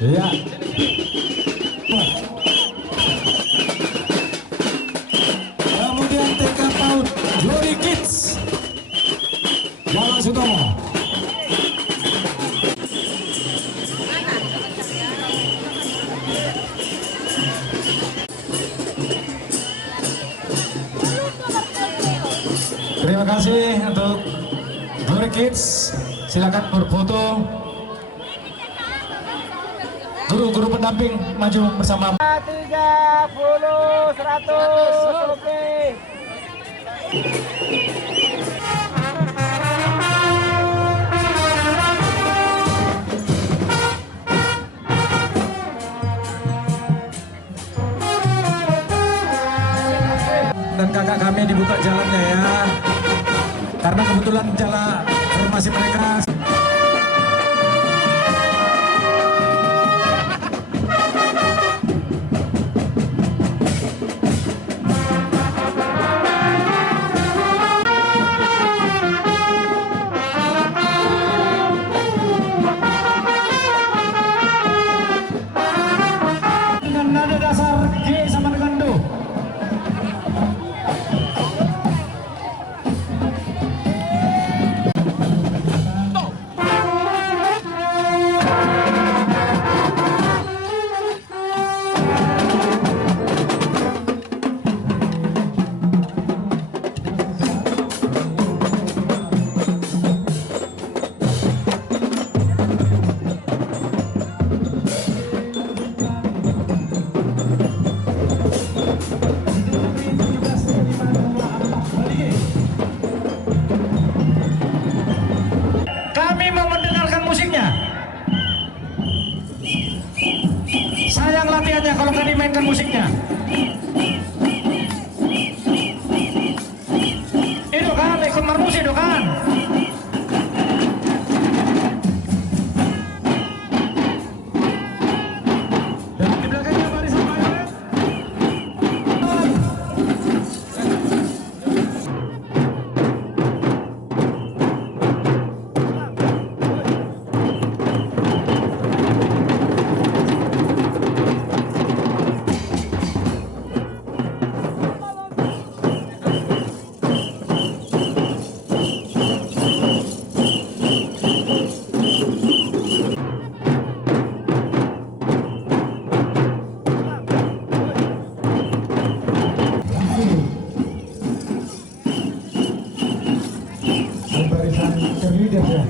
Iya. Kemudian TK PAUD Glory Kids Jalan Sutomo. Terima kasih untuk Glory Kids. Silakan berfoto. Guru-guru pendamping maju bersama. 30, 100, oke. Dan kakak kami dibuka jalannya ya, karena kebetulan jalan formasi mereka. Dengan nada dasar G sama dengan Do. Kami mau mendengarkan musiknya. Sayang latihannya kalau nggak dimainkan musiknya. Itu kan ikut marmusi itu kan. Dan di belakangnya barisan Mayoret. Barisan cheerleader ya.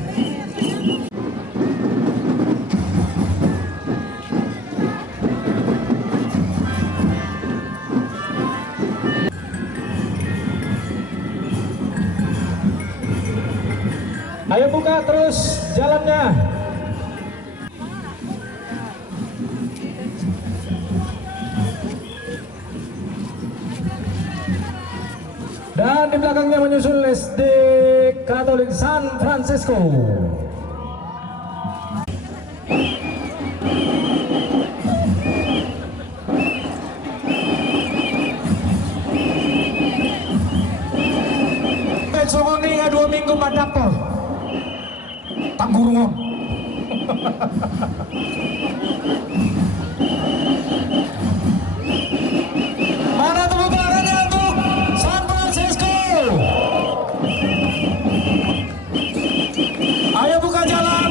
Ayo buka terus jalannya. Dan di belakangnya menyusul SD Katolik San Francisco. Songoni 2 minggu madapel. Tanggurungo. Mana tepuk tangannya untuk San Francisco? Ayo buka jalan.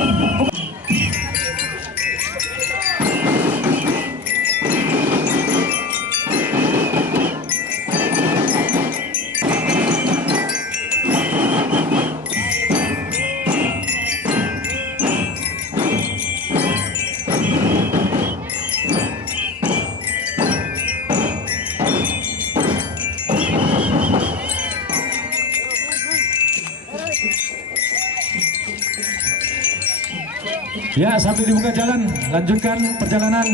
Ya, satu dibuka jalan, lanjutkan perjalanan.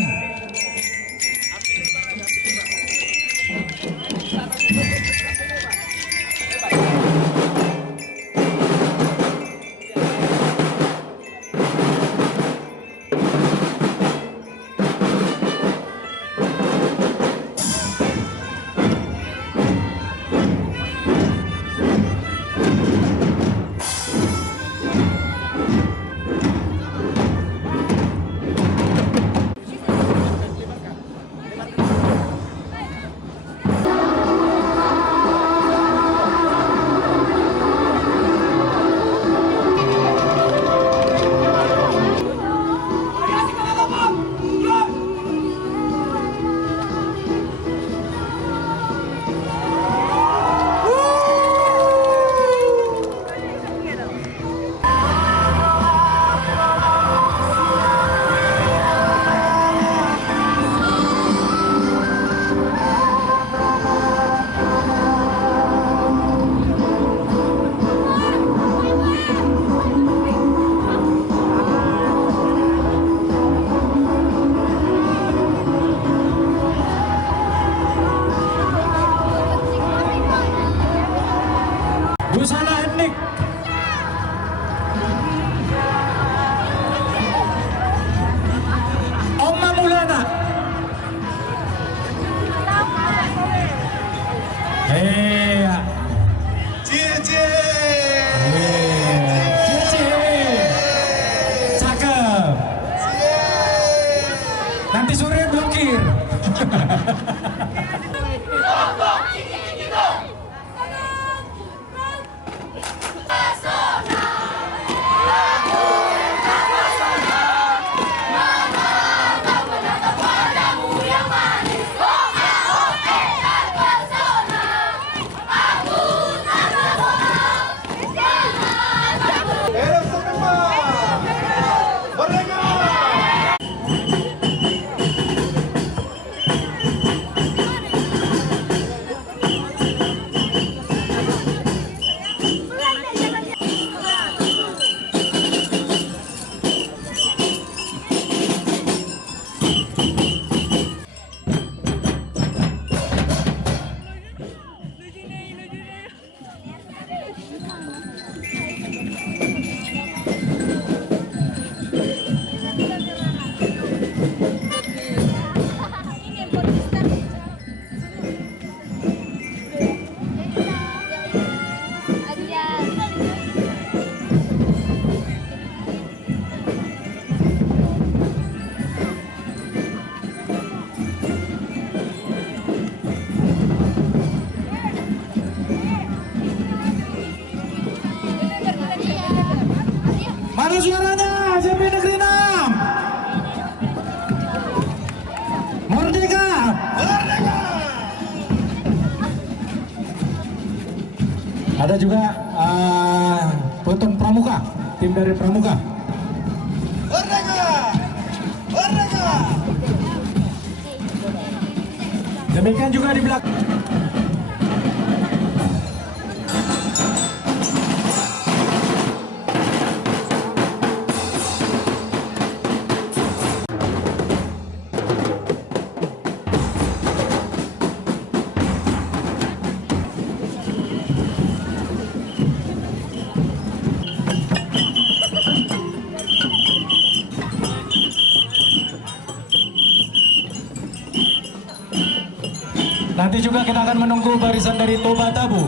Iya. Cie. Cakep. Nanti sore blokir. Mana suaranya? JP Negeri 6. Merdeka. Ada juga Peton Pramuka, tim dari Pramuka. Demikian juga di belakang. Nanti juga kita akan menunggu barisan dari Toba Tabu.